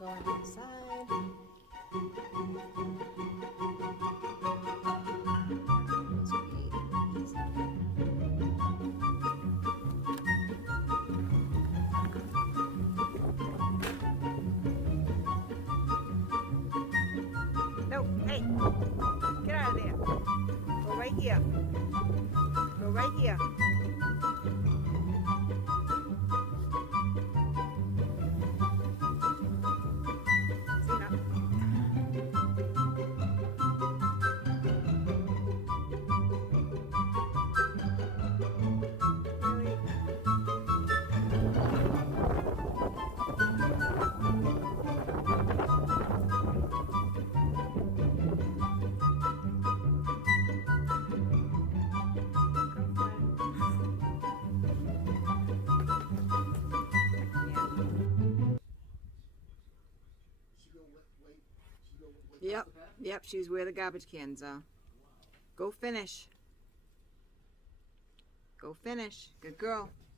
going outside. No, hey, get out of there. Go right here. Go right here. Yep, she's where the garbage cans are. Go finish. Go finish. Good girl.